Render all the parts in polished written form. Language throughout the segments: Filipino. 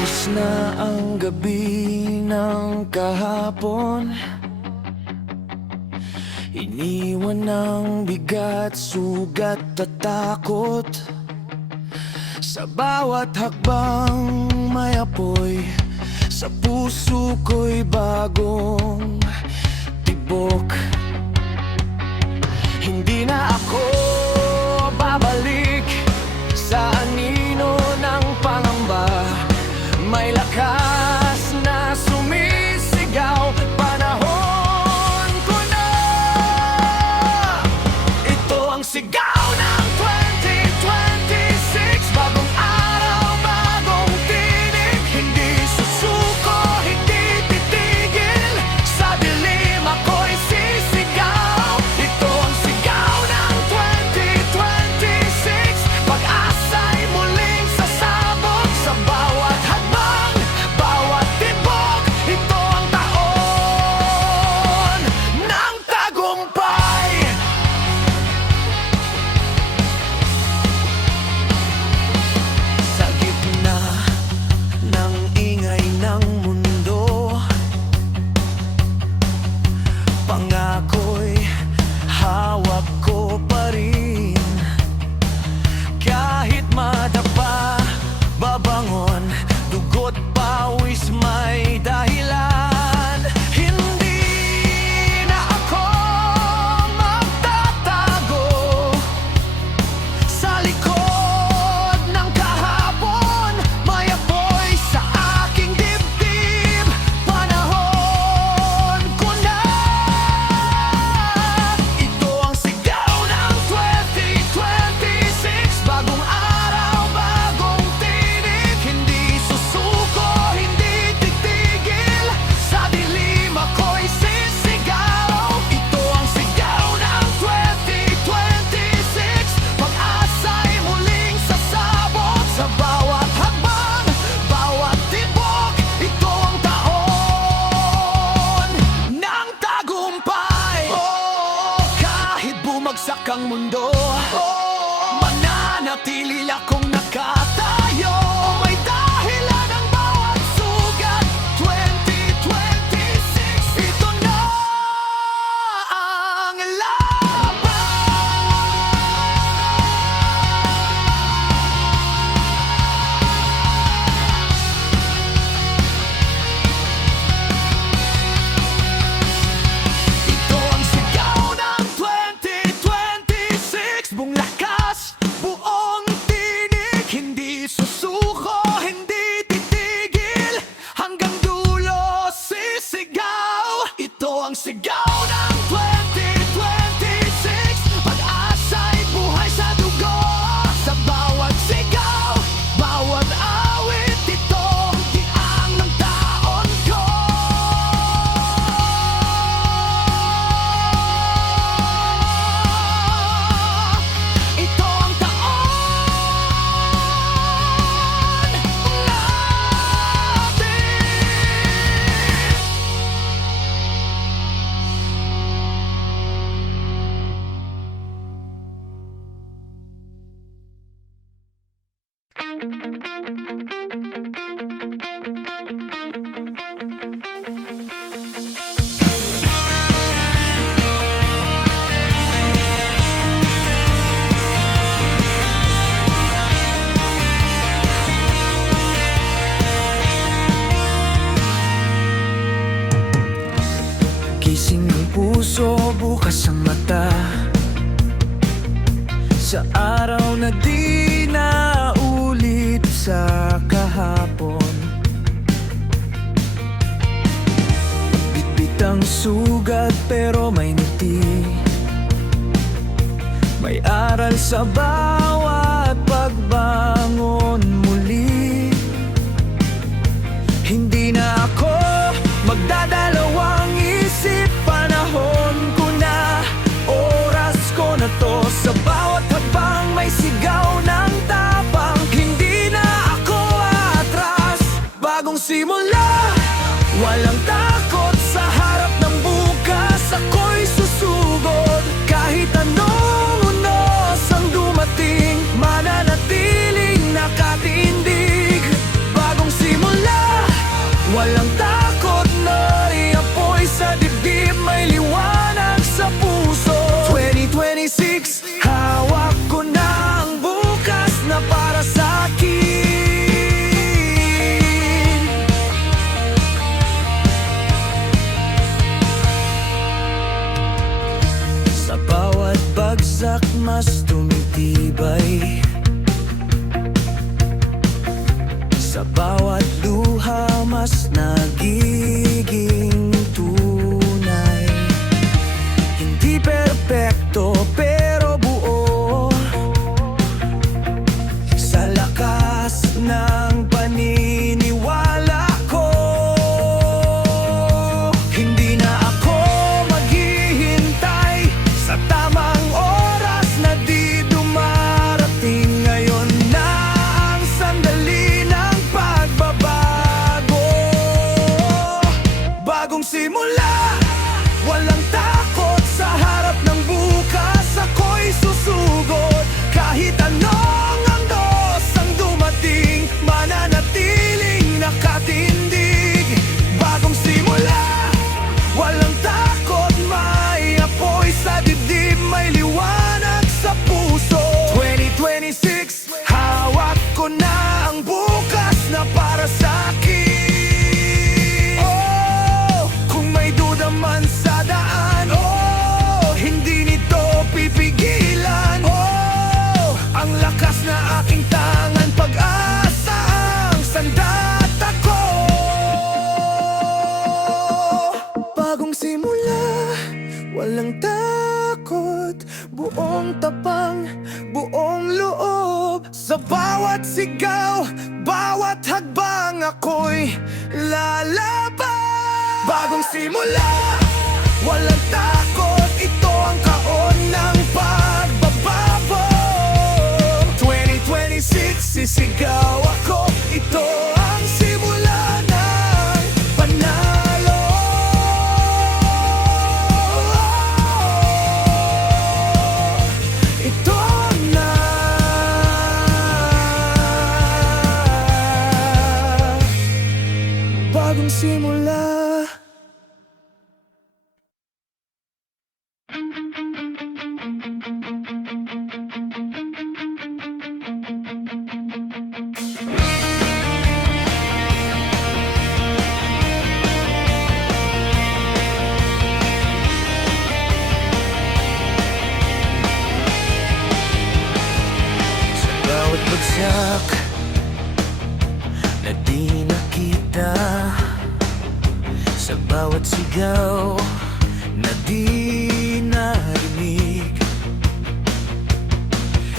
Tapos na ang gabi ng kahapon, iniwan ng bigat, sugat at takot. Sa bawat hakbang may apoy, sa puso ko'y bagong tibok. Hindi na ako babalik sa anino ng pangamba. May lakas na sumisigaw, panahon ko na. Ito ang sigaw ng 2026. Bagong araw, bagong tinig. Hindi susuko, hindi titigil. Sa dilim ako'y sisigaw. Ito ang sigaw ng 2026. Pag-asa'y muling sasabog sa bawat hakbang, bawat tibok. Ito ang taon ng tagumpay. Sa gitna ng ingay ng mundo, pangako'y hawak ko pa rin. Kahit madapa, babangon, dugo't pawis may dahilan. Hindi na ako magtatago sa likod ng kahapon. May apoy sa aking dibdib, panahon ko na. Ito ang sigaw ng 2026. Bagong araw, bagong tinig. Hindi susuko, hindi titigil. Sa dilim ako'y sisigaw. Ito ang sigaw ng 2026. Pag-asa'y muling sasabog sa bawat hakbang, bawat tibok. Ito ang taon ng tagumpay. Kahit bumagsak ang mundo, mananatili akong nakatayo. May dahilan ang bawat sugat. 2026, ito na ang laban. Ito ang sigaw ng 2026. Buong lakas, buong tinig. Hindi susuko, hindi titigil. Hanggang dulo sisigaw. Ito ang sigaw ng 2026. Pag-asa'y buhay sa dugo. Sa bawat sigaw, bawat awit. Ito ang tiang ng taon ko. Ito ang taon natin. Gising ang puso, bukas ang mata. Sa araw na di na ulit sa kahapon. Bitbit ang sugat pero may ngiti. May aral sa bawat pagbangon muli. Hindi na ako magdadalawang isip. Panahon ko na, oras ko na to. Sa bawat hakbang may sigaw ng tapang. Hindi na ako atras, bagong simula. Walang takot sa harap ng bukas. Ako'y susugod kahit anong unos ang dumating. hawak ko na ang bukas na para sa'kin. Sa bawat bagsak mas tumitibay, sa bawat luha mas nagiging tunay. Hindi perpekto pero buo, sa lakas ng paniniwala ko. Hindi na ako maghihintay sa tamang oras na di dumarating. Ngayon na ang sandali ng pagbabago. Bagong simula, walang takot sa harap ng bukas. Ako'y susugod kahit anong andos ang dumating, mananatiling nakatindig. Bagong simula, walang takot, may apoy sa dibdib, may liwanag sa puso. 2026, hawak ko na ang bukas na para sa'kin. Oh, kung may duda man sa daan, oh, hindi nito pipigilan. Oh, ang lakas na aking tangan, pag-asa ang sandata ko. Bagong simula, walang takot, buong tapang, buong loob. Sa bawat sigaw, bawat hagbang, ako'y lalaban. Bagong simula, walang takot, ito ang kaon ng pagbabago. 2026, sisigaw ako, ito ang simula ng panalo. Ito na bagong simula. Sa bawat bagsak na di nakita, sa bawat sigaw na di narinig,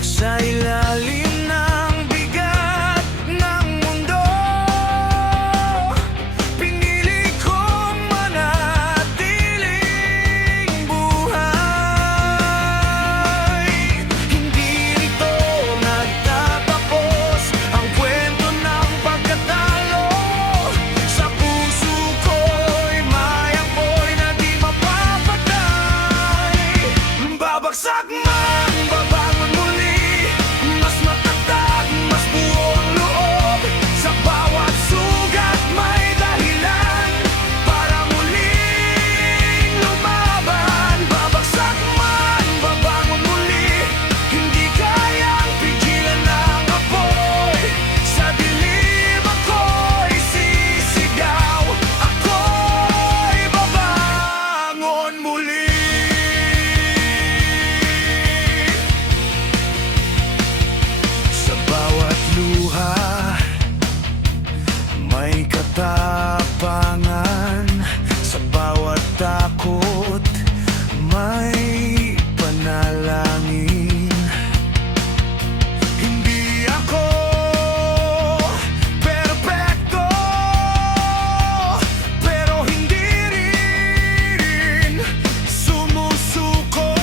sa ilalim ng bigat ng mundo, pinili kong manatiling buhay. Hindi rito nagtatapos ang kwento ng pagkatalo. Sa puso ko'y may apoy na di mapapatay. Babagsak man, babangon muli, mas matatag, mas buong loob. Sa bawat sugat may dahilan para muling lumaban. Babagsak man, babangon muli, hindi kayang pigilan ng apoy. Sa dilim ako'y sisigaw, ako'y babangon muli. Sa bawat luha may katapangan, sa bawat takot may panalangin. Hindi ako perpekto, pero hindi rin sumusuko.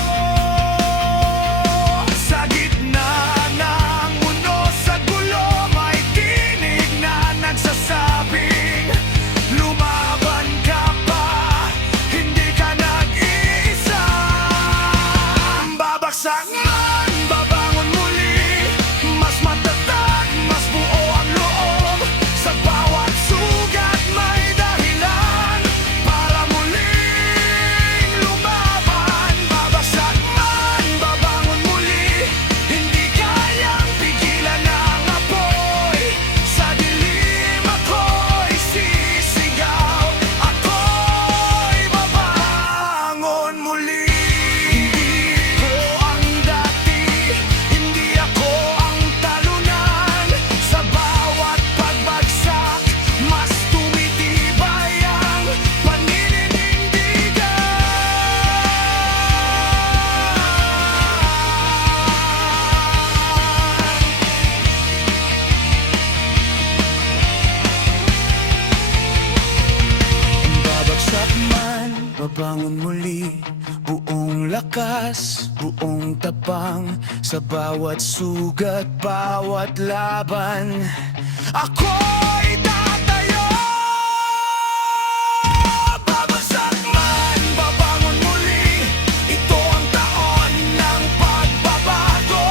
Sa gitna ng unos sa gulo, may tinig na nagsasabing, lumaban ka pa, hindi ka nag-iisa. Babagsak man, babangon muli, mas matatag, mas buo ang loob. Sa bawat sugat may dahilan para muling lumaban. Babagsak man, babangon muli, babangon muli. Buong lakas, buong tapang, sa bawat sugat, bawat laban, ako'y tatayo. Babagsak man, babangon muli. Ito ang taon ng pagbabago.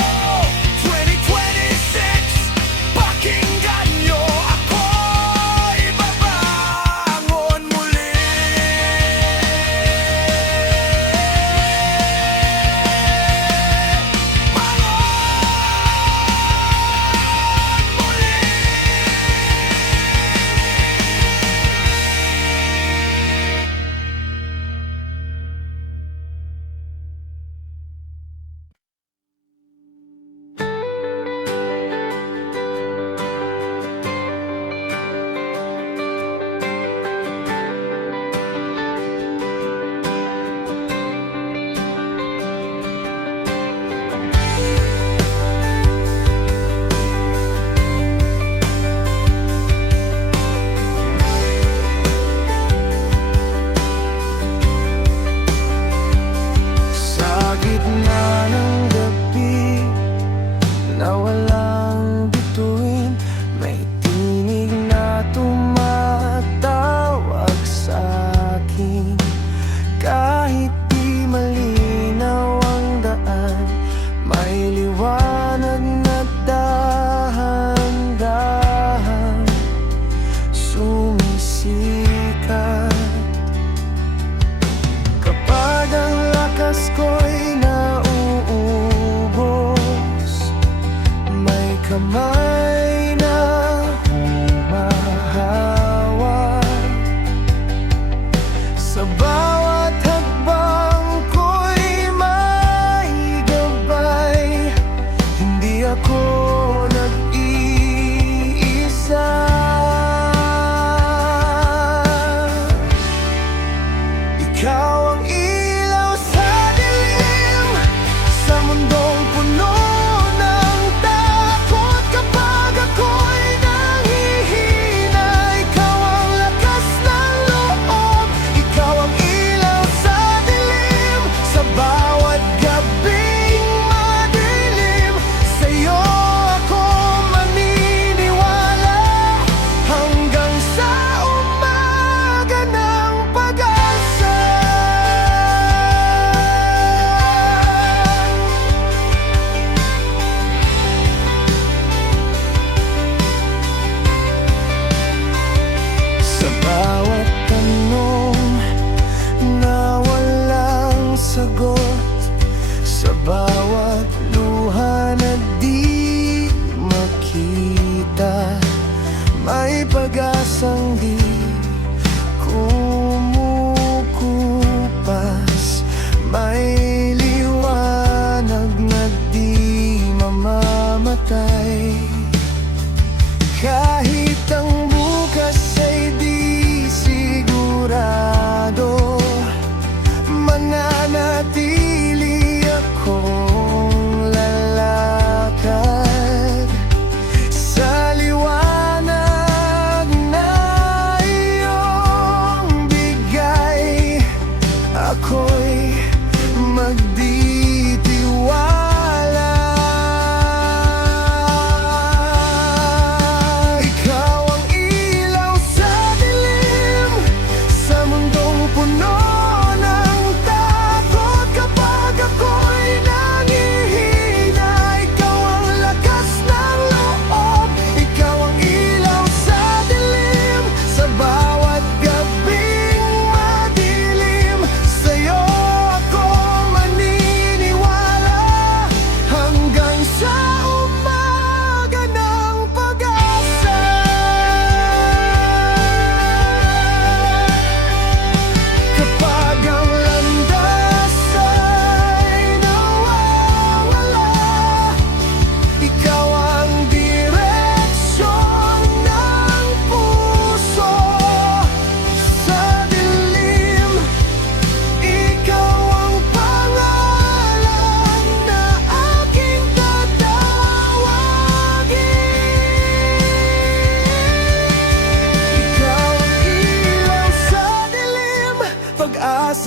2026, pakinggan nyo. Ako'y babangon muli. Kamay na humahawak sa bawat hakbang ko'y may gabay. Hindi ako nag-iisa. Ikaw ang ilaw sa dilim, sa mundong puno ng takot. Kapag ako'y nanghihina, ikaw ang lakas ng loob. Ikaw ang ilaw sa dilim, sa bawat gabing madilim. Sa'yo ako maniniwala hanggang sa umaga ng pag-asa. Sa bawat tanong na walang sagot, sa bawat luha na di makita, may pag-asang di kumukupas. May liwanag na di mamamatay. Kahit ang bukas ay di sigurado, mananatili akong lalakad sa liwanag na iyong bigay. Ako'y magtitiwala. Ikaw ang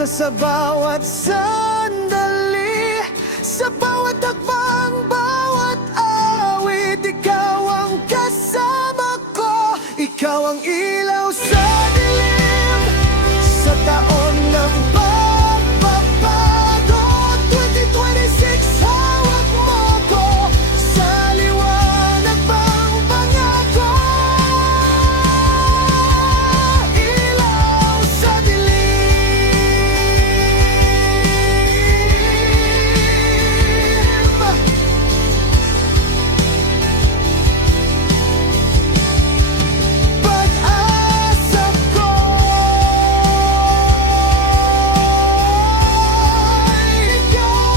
pag-asa sa bawat sandali, sa bawat hakbang, bawat awit. Ikaw ang kasama ko, ikaw ang ilaw sa dilim, sa taon ng pagbabago. 2026, hawak mo ko, sa liwanag bang pangako. Ilaw sa dilim, pag-asa ko ay ikaw.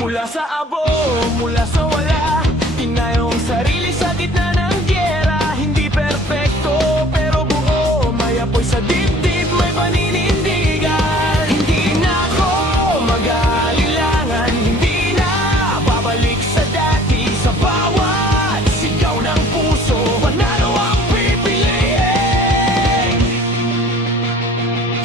Mula sa abo, mula sa wala, tinayong sarili sa gitna ng gyera. Hindi perfecto, pero buo, may apoy sa dibdib, may paninindigan. Hindi na ako mag-aalilangan, hindi na babalik sa dati. Sa bawat sigaw ng puso, panalo ang pipiliin.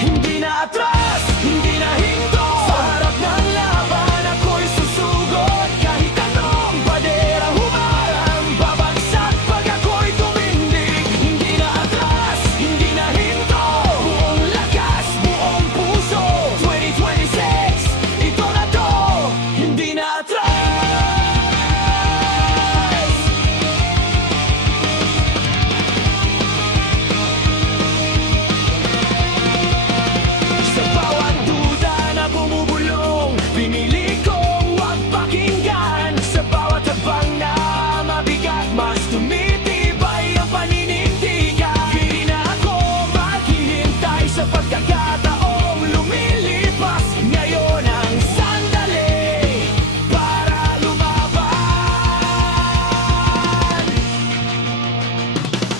Hindi na atras, hindi na hinto, sa harap ng laban ako'y susugod. Kahit anong padera humarang, babagsak pag ako'y tumindig. Hindi na atras, hindi na hinto, buong lakas, buong puso. 2026, ito na to, hindi na atras. Sa bawat duda na bumubulong, pinili kong huwag pakinggan. Sa bawat habang na mabigat, mas tumitibay ang paninindigan. Hindi na ako maghihintay sa pagkakataong lumilipas. Ngayon ang sandali para lumaban.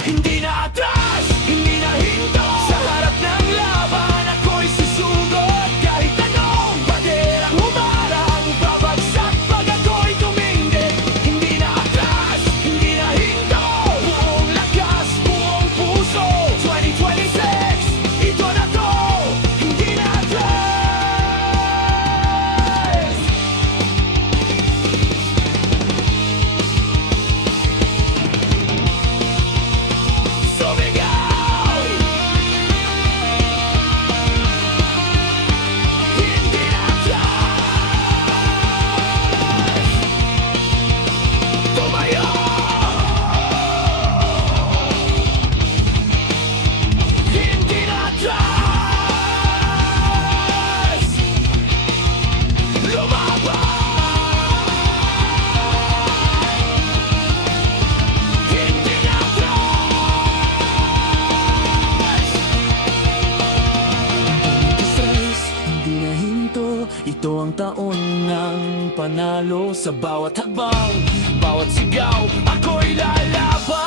Hindi na atras, hindi na hinto, sa harap ng laban ako'y susugod. Kahit anong baderang humarang, babagsak pag ako'y tumindig. Hindi na atras, hindi na hinto, buong lakas, buong puso. 2026, ito na to, hindi na atras. Sumigaw! Hindi na atras. Tumayo! Hindi na atras. Lumaban! Hindi na atras. Stress, hindi na hinto, ito ang taon ng panalo. Sa bawat hakbang, bawat sigaw, ako'y lalaban.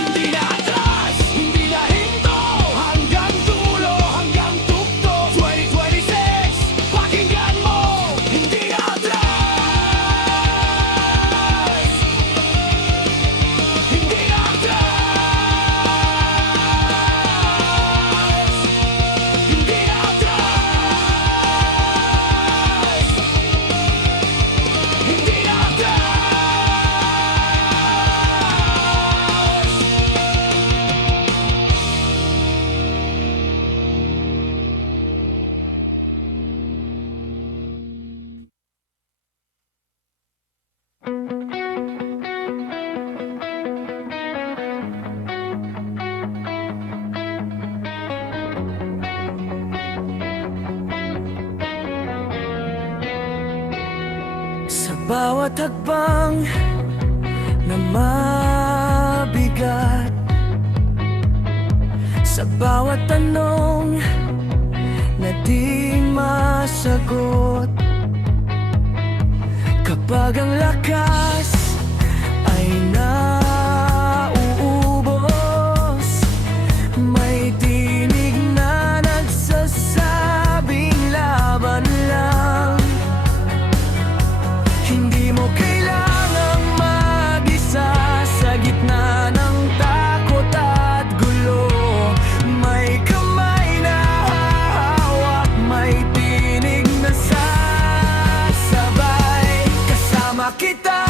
Hindi na atras, hindi na hinto, hanggang dulo, hanggang tukto. 2026, pakinggan mo, hindi na atras. Hindi na atras. Hindi na atras. Hindi na atras. bawat hakbang na mabigat, sa bawat tanong na di masagot. Kapag ang lakas ay nauubos, may tinig na nagsasabing laban lang. Hindi mo kailangang mag-isa sa gitna ng takot at gulo. May kamay na hahawak, may tinig na sasabay. Kasama kita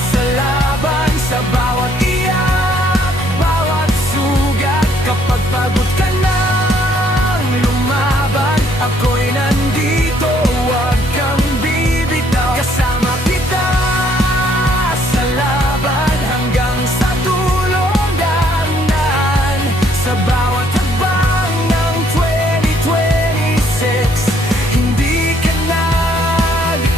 sa laban, sa bawat iyak, bawat sugat. Kapag pagod ka nang lumaban, ako'y nandito, huwag kang bibitaw. Kasama kita sa laban hanggang sa dulong daanan, sa bawat hakbang ng 2026. Hindi ka nag-isa.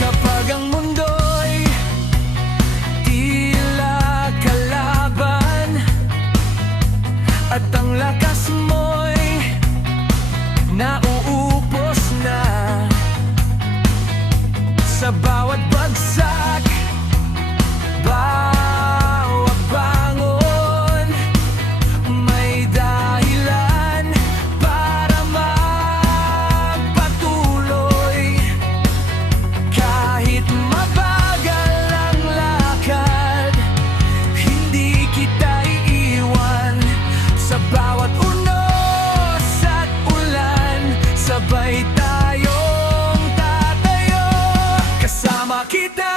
Kapag ang mundo'y tila kalaban at ang lakas mo'y nauupos na, sa bawat bagsak, bawat bangon, may dahilan para magpatuloy. Kahit mabagal ang lakad, hindi kita iiwan. Sa bawat unos at ulan, sabay tayong tatayo. Kasama kita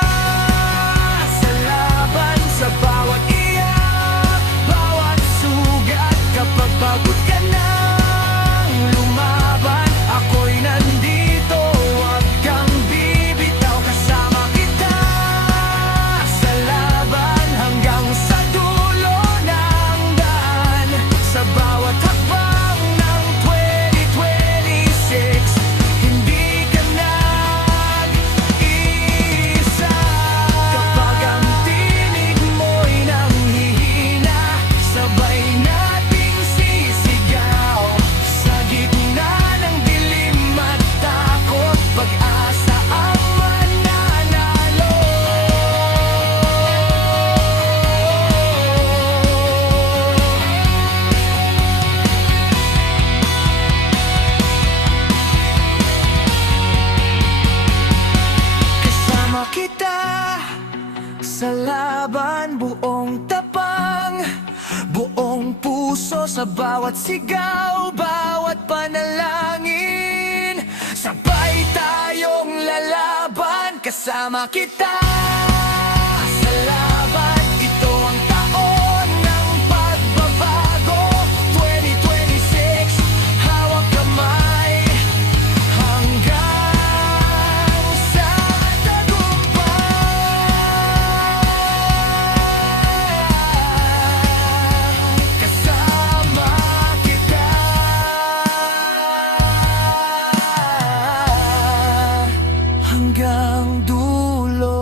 sa laban, sa bawat iyak, bawat sugat. Kapag pagod ka nang lumaban, ako'y nandito, huwag kang bibitaw. Kasama kita sa laban hanggang sa dulo ng daan, sa bawat hakbang ng 2026. Hindi ka nag-isa. Kapag ang tinig mo'y nanghihina, sabay nating sisigaw. Sa gitna ng dilim at takot, pag-asa ang mananalo. Kasama kita sa laban, buong tapang, buong puso, sa bawat sigaw, bawat panalangin. Sabay tayong lalaban, kasama kita sa laban. Ito ang taon ng pagbabago, 2026. Hawak kamay hanggang sa tagumpay. Kasama kita hanggang dulo.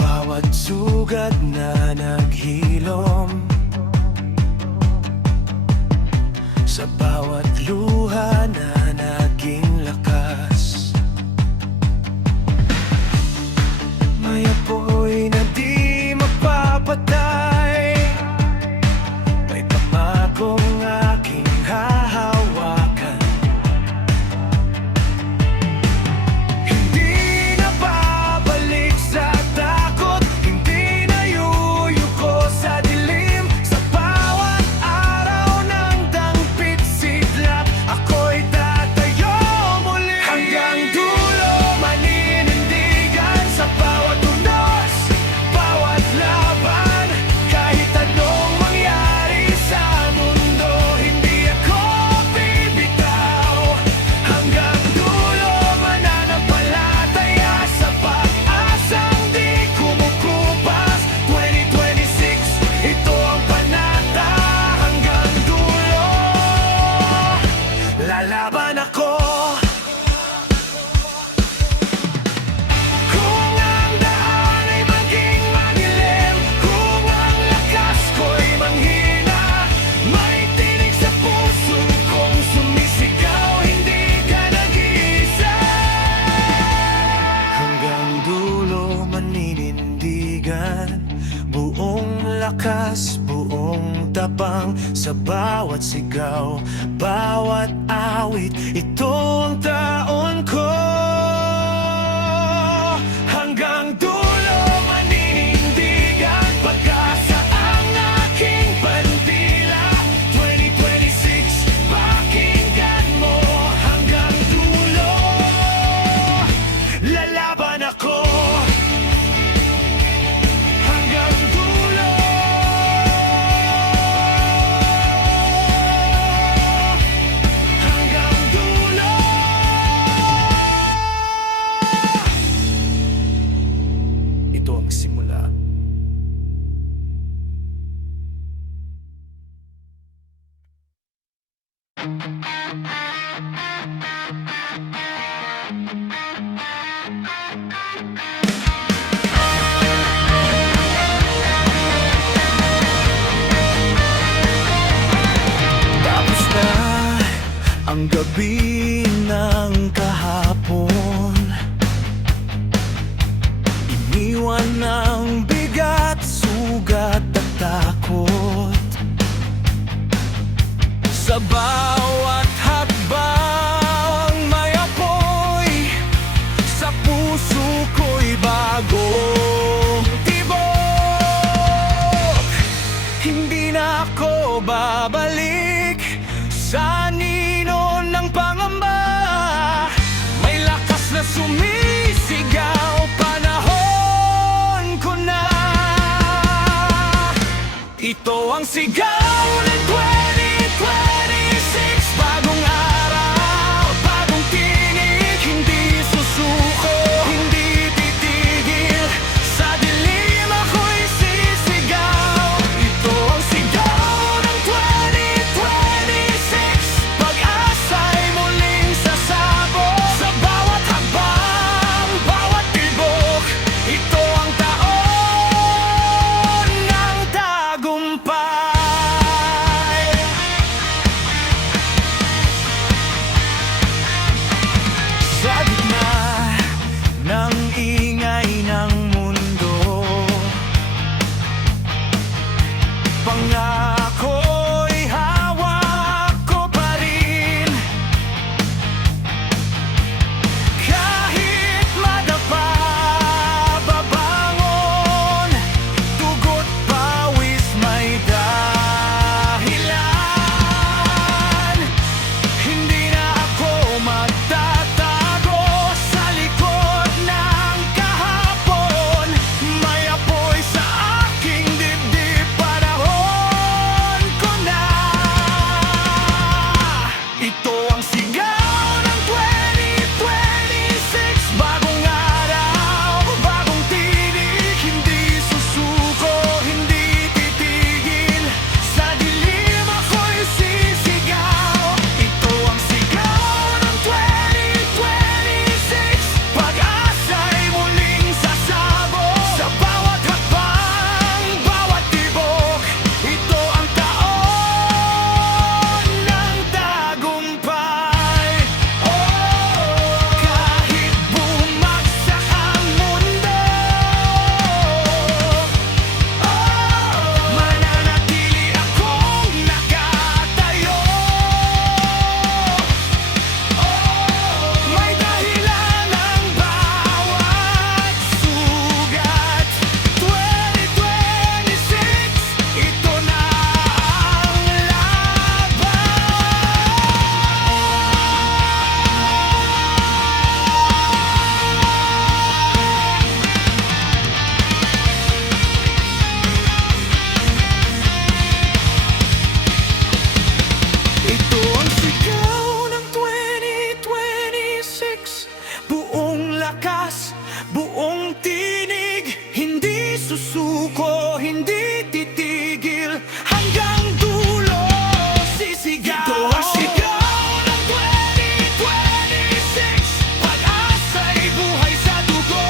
bawat sugat na naghilom, sa bawat luha na naging lakas. May apoy na di mapapatay, may pangakong aking hahawakan. Hindi na babalik sa takot, hindi na yuyuko sa dilim. Sa bawat araw ng dangpit sidlak, ako'y tatayo muli. Hanggang dulo maninindigan, sa bawat unos, bawat laban. Kahit anong mangyari sa mundo, hindi ako bibitaw. Hanggang dulo mananampalataya sa pag-asang di kumukupas. 2026, ito ang panata. Hanggang dulo, lalaban ako. Kung ang daan ay maging madilim, kung ang lakas ko'y manghina, may tinig sa puso kong sumisigaw, hindi ka nag-iisa. Hanggang dulo maninindigan, buong lakas, buong tapang. Sa bawat sigaw, bawat awit, ito ang taon ko. Hanggang dulo maninindigan, pag-asa ang aking bandila. 2026, pakinggan mo. Hanggang dulo, lalaban ako. Hanggang dulo, hanggang dulo. Ito ang simula. Tapos na ang gabi ng kahapon, iniwan ng bigat, sugat at takot. Sa bawat hakbang may apoy, sa puso ko'y bagong tibok. Hindi na ako babalik sa anino ng pangamba. May lakas na sumisigaw, panahon ko na. Ito ang sigaw ng 2026, bagong araw, bagong tinig. Hindi susuko, hindi titigil, sa dilim ako'y sisigaw. Ito ang sigaw ng 2026, pag-asa'y muling sasabog. Sa bawat hakbang, bawat tibok, ito ang taon ng tagumpay. susuko, hindi titigil hanggang dulo. Sisigaw, ito ang sigaw ng 2026. Pag-asa'y buhay sa dugo.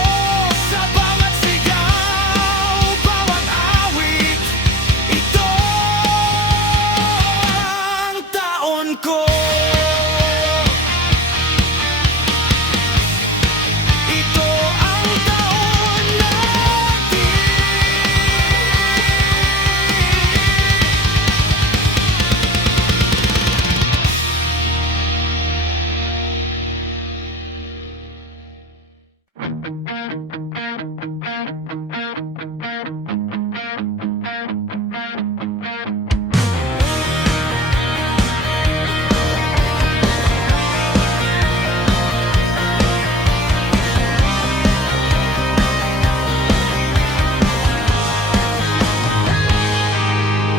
Sa bawat sigaw, bawat awit, ito ang taon ko. Ito ang taon natin.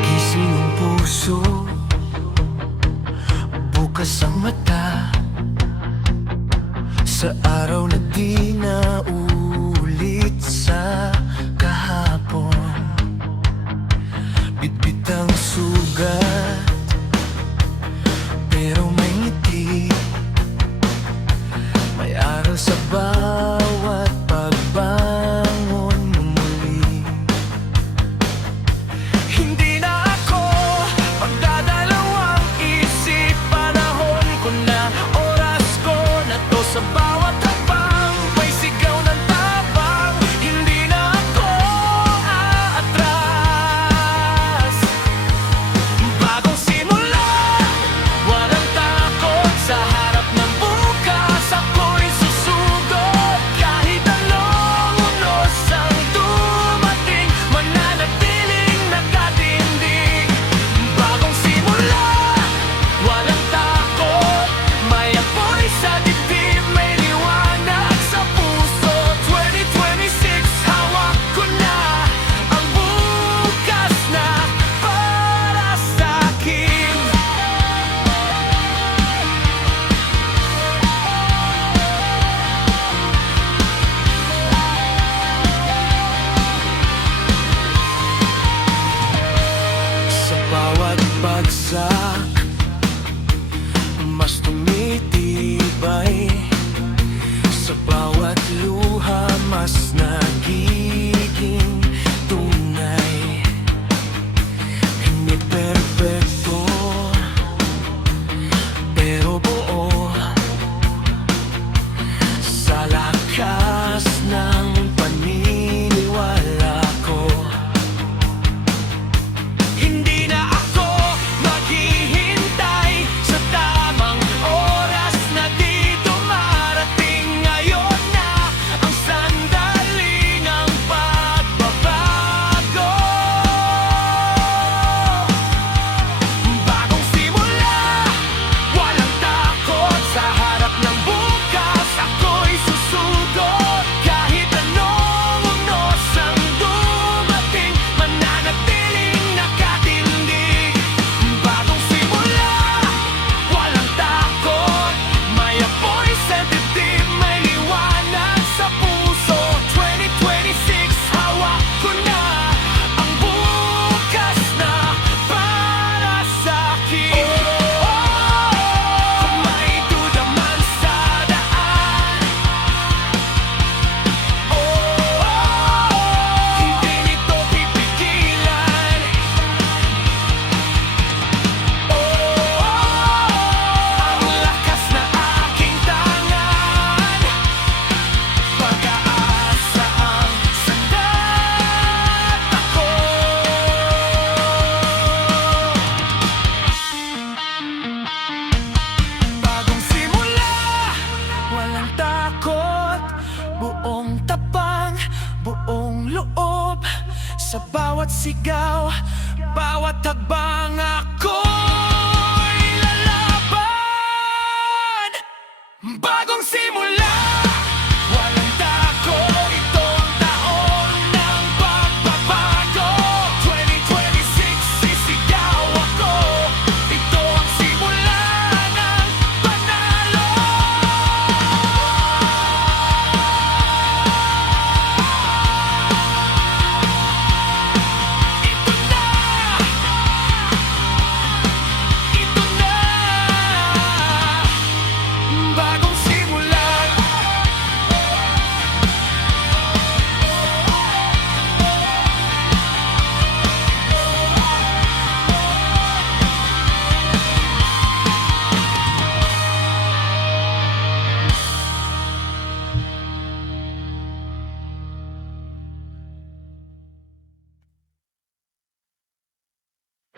Gising ang puso, bukas ang mata, sa araw na di na ulit sa kahapon. Bitbit ang sugat, pero may ngiti, may aral sa bawat pagbangon mo muli. Hindi na ako magdadalawang isip, panahon ko na, oras ko na to. Sa bawat hakbang, may sigaw ng tabang, hindi na ako aatras. Bagong simula, walang takot, sa harap ng bukas ako'y susugod. Kahit anong unos ang dumating, mananatiling nakatindig. Bagong simula, walang takot, may apoy sa dibdib, may liwanag sa puso. 2026, hawak ko na ang bukas na para sa'kin. Sa bawat bagsak, mas tumitibay. Sa bawat luha, mas nagiging tunay. Hindi perpekto, pero buo, sa lakas ng paniniwala ko. Hindi na ako maghihintay sa tamang oras na di dumarating. Ngayon na ang sandali ng pagbabago. Bagong simula, walang takot, sa harap ng bukas ako'y susugod. Kahit anong unos ang dumating, mananatiling nakatindig. Bagong simula, walang takot, may apoy sa dibdib, may liwanag sa puso. 2026, hawak ko na ang bukas na para sa'kin. Kung may duda man sa daan, hindi nito pipigilan. Ang lakas na aking tangan, pag-aasa ang sandat ako. Bagong simula, walang takot, buong tapang, buong loob. Sa bawat sigaw, bawat hakbang, ako'y lalaban. Bagong simula, walang takot, itong taon ng pagbabago. 2026, sisigaw ako, ito ang simula ng panalo.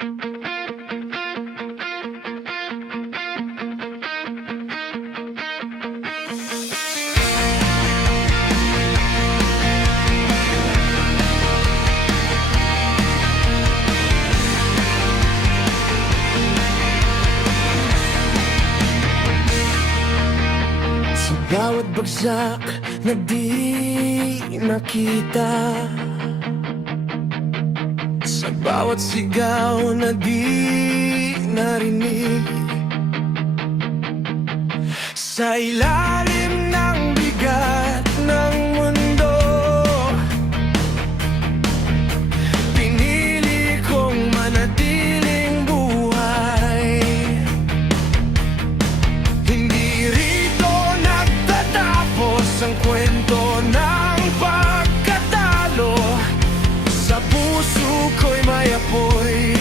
Sa bawat bagsak na di nakita, sa bawat sigaw na di narinig, sa ilalim ng bigat ng mundo, pinili kong manatiling buhay. Hindi rito nagtatapos ang kwento ng pagkatalo. Sa puso ko'y may apoy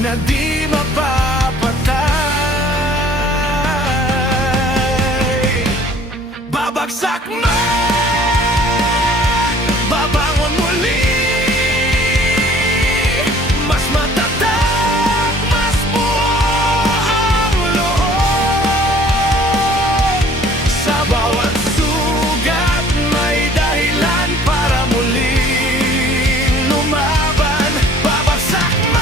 na di mapapatay. Babagsak man, babangon muli, mas matatag, mas buo ang loob. Sa bawat sugat may dahilan para muling lumaban. Babagsak man,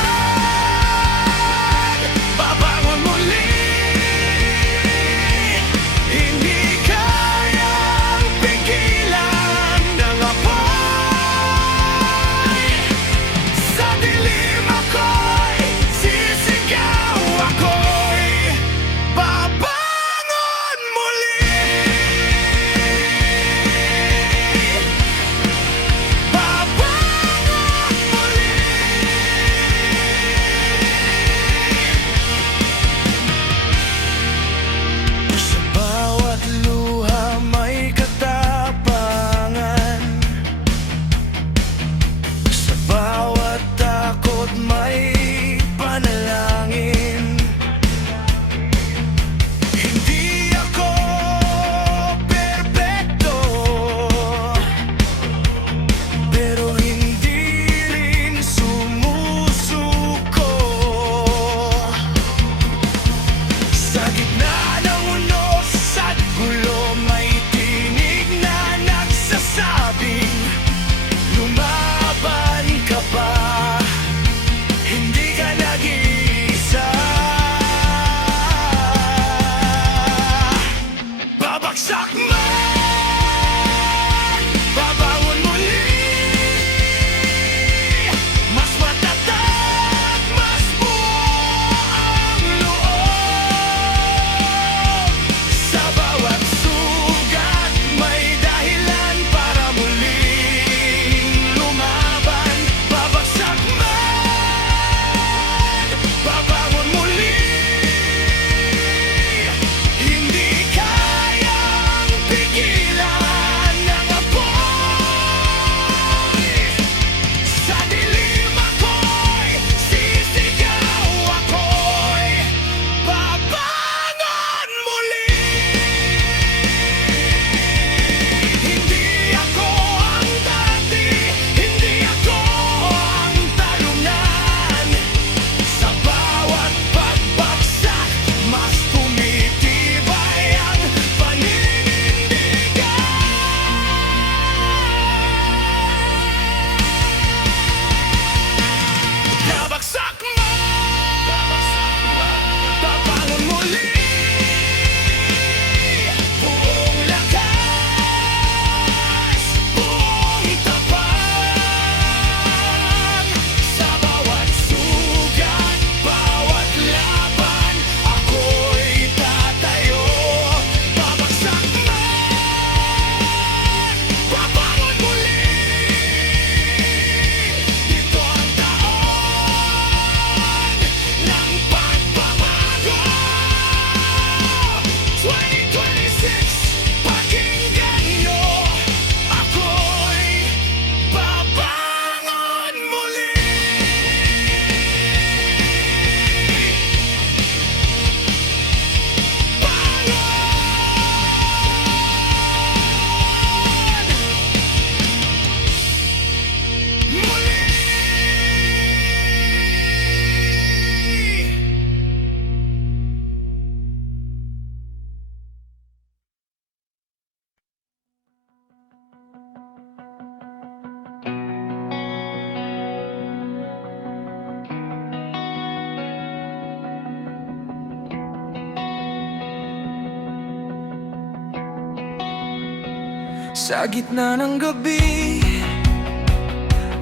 Sa gitna ng gabi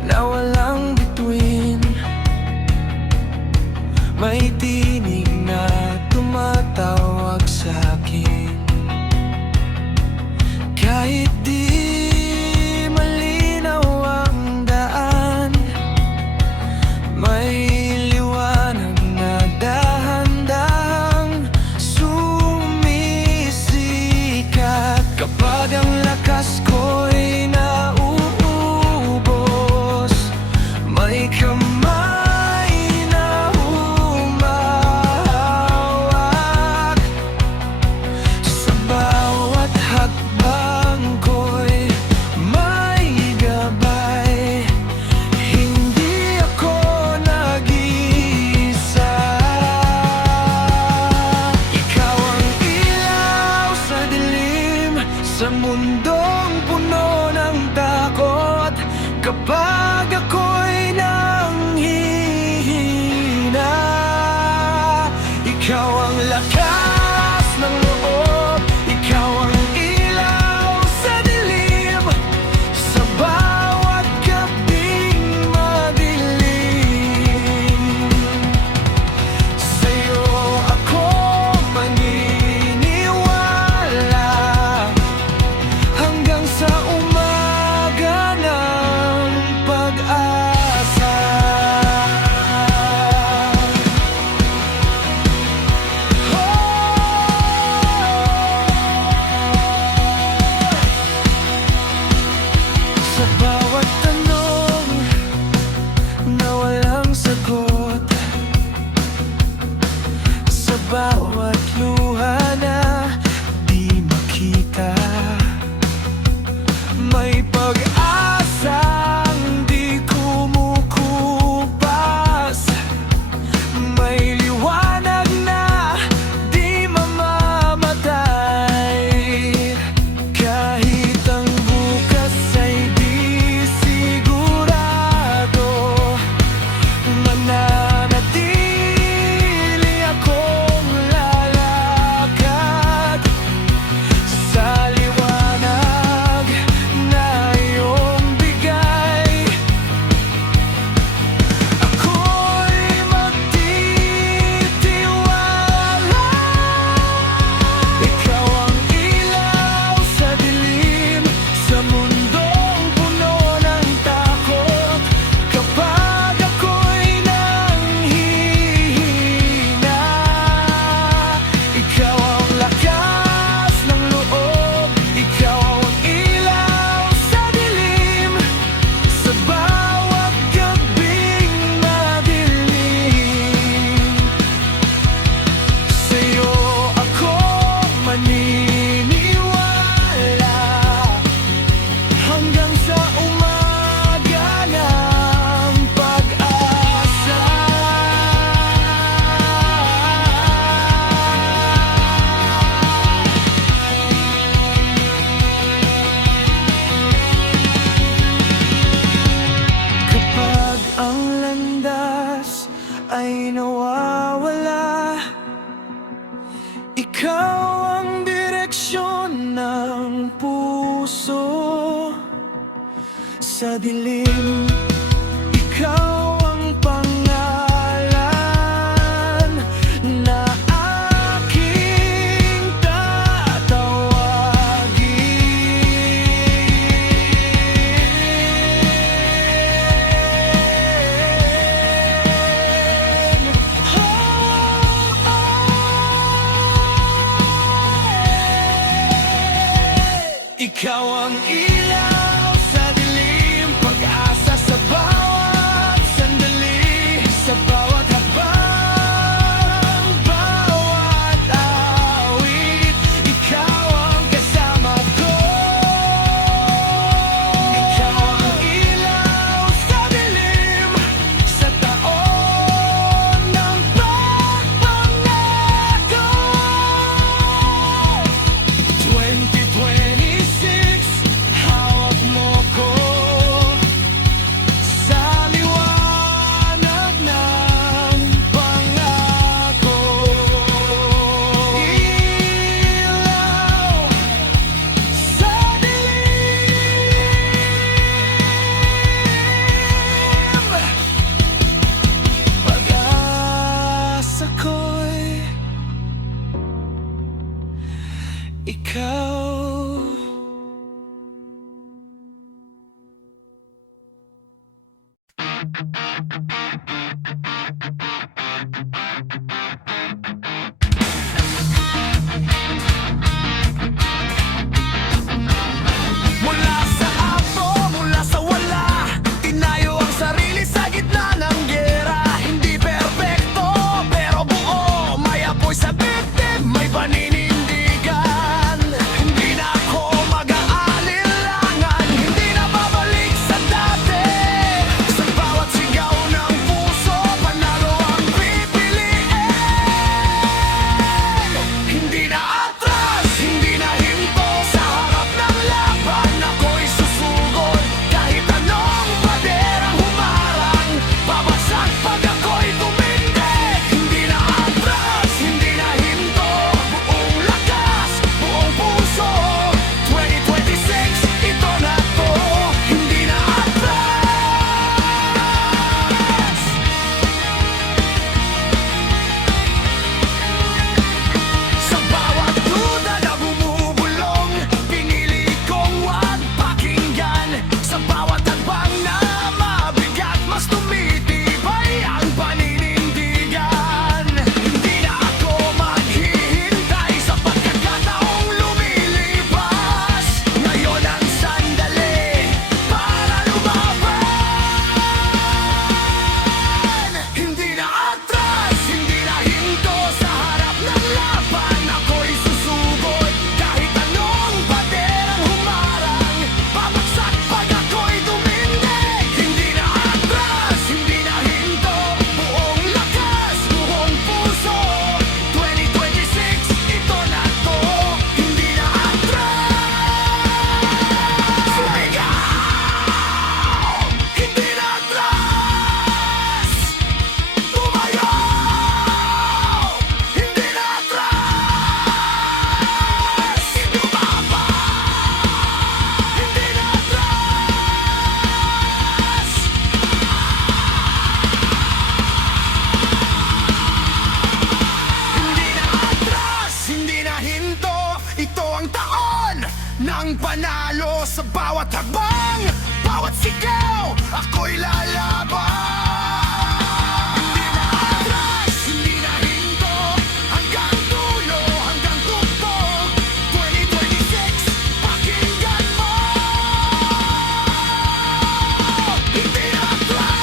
na walang bituin, may tinig na tumatawag sa'kin. Kahit di malinaw ang daan, may liwanag na dahan-dahang sumisikat. Kapag ang lakas ko'y nauubos, may kamay na humahawak. Sa bawat hakbang ko'y may gabay, hindi ako nag-iisa. Ikaw ang ilaw sa dilim, sa mundong puno ng takot. Kapag ako'y nanghihina, ikaw ang lakas ng loob, ikaw ang ilaw sa dilim, sa bawat gabing madilim. Sa'yo ako maniniwala hanggang sa umaga ng pag-asa. Sa bawat tanong na walang sagot, sa bawat luha na di makita, may pag-asang di kumukupas, may liwanag na di mamamatay. Kahit ang bukas ay di sigurado, mananatili akong lalakad sa liwanag na iyong bigay. Ako'y magtitiwala, ikaw ang ilaw sa dilim, sa mundong puno ng takot. Kapag ako'y nanghihina, ikaw ang lakas ng loob, ikaw ang ilaw sa dilim, sa bawat gabing madilim. Sa'yo ako maniniwala hanggang sa umaga ng pag-asa. Kapag ang landas ay nawawala, ikaw ang direksyon ng puso. Sa dilim, ikaw ang pangalan na aking tatawagin. Ikaw ang ilaw sa dilim, pag-asa Mula sa apo, mula sa wala, tinayo ang sarili sa gitna ng giyera. Hindi perpekto, pero buo. May apoy sa bibig, may paninindigan. Hindi na ako mag-aalinlangan, hindi na babalik sa dati. Sa bawat sigaw ng puso, panalo ang pipiliin. Hindi na atras, hindi na hinto. Sa harap ng laban, ako'y susugod. Kahit anong paderang humarang, babagsak pag ako'y tumindig. Hindi na atras, hindi na hinto. Buong lakas, buong puso. 2026, ito na to. Hindi na atras. Sa bawat duda na bumubulong, pinili kong huwag pakinggan. Sa bawat tagbang na mabigat, mas tumitibay ang paninindigan. Hindi na ako maghihintay sa pagkakataong lumilipas. Ngayon ang sandali para lumaban. Hindi na atras, hindi na hinto. Sa harap ng laban, ako'y susugod. Kahit anong paderang humarang, babagsak pag ako'y tumindig. Hindi na atras, hindi na hinto. Buong lakas, buong puso. 2026, ito na to. Hindi na atras. Sumigaw! Hindi na atras. Tumayo! Hindi na atras. Lumaba! Hindi na atras. Hindi na atras, hindi na hinto. Ito ang taon ng panalo. Sa bawat hakbang, bawat sigaw, ako'y lalaban. Hindi na atras, hindi na hinto. Hanggang dulo, hanggang tugtog. 2026, pakinggan mo. Hindi na atras.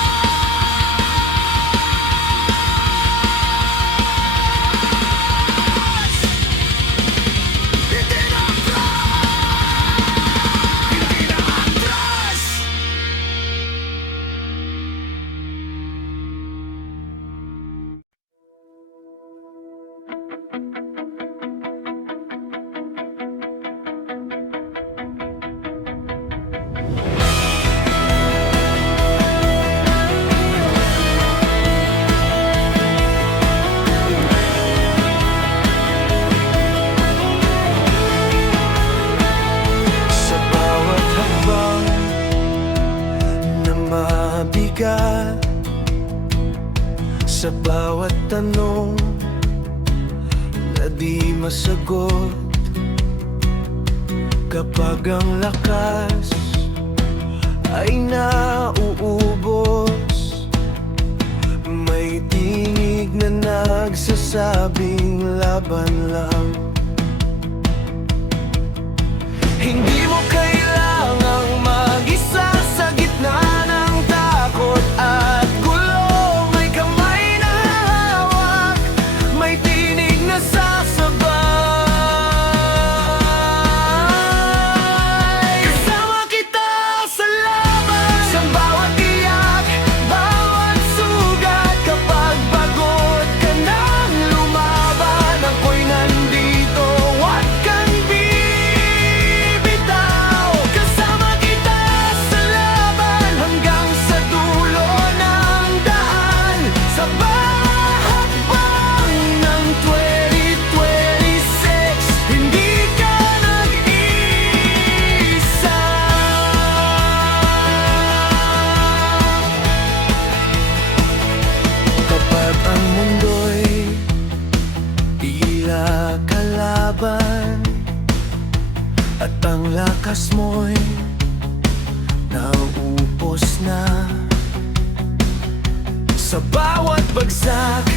Hindi na atras. Hindi na atras. Sa bawat hakbang na mabigat, sa bawat tanong na di masagot, kapag ang lakas ay nauubos, may tinig na nagsasabing laban lang. Hindi mo kailangang mag-isa sa gitna ng takot at gulo. May kamay na hawak, may tinig na sasabay. Kasama kita sa laban, sa bawat iyak, bawat sugat. Kapag pagod ka nang lumaban, ako'y nandito, huwag kang bibitaw. Kasama kita sa laban, hanggang sa dulo ng daan. Sa bawat hakbang ng 2026, hindi ka nag-iisa. Kapag ang mundo'y tila kalaban, at ang lakas mo'y nauupos na, Sa bawat bagsak